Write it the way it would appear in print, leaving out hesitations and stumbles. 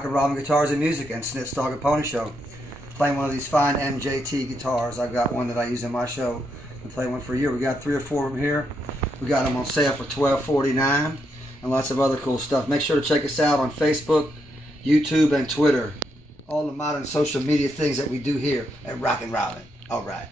Rockin' Robin Guitars and Music and Snit's Dog and Pony Show. Playing one of these fine MJT guitars. I've got one that I use in my show. I've played one for a year. We got 3 or 4 of them here. We got them on sale for $12.49 and lots of other cool stuff. Make sure to check us out on Facebook, YouTube, and Twitter. All the modern social media things that we do here at Rockin' Robin. All right.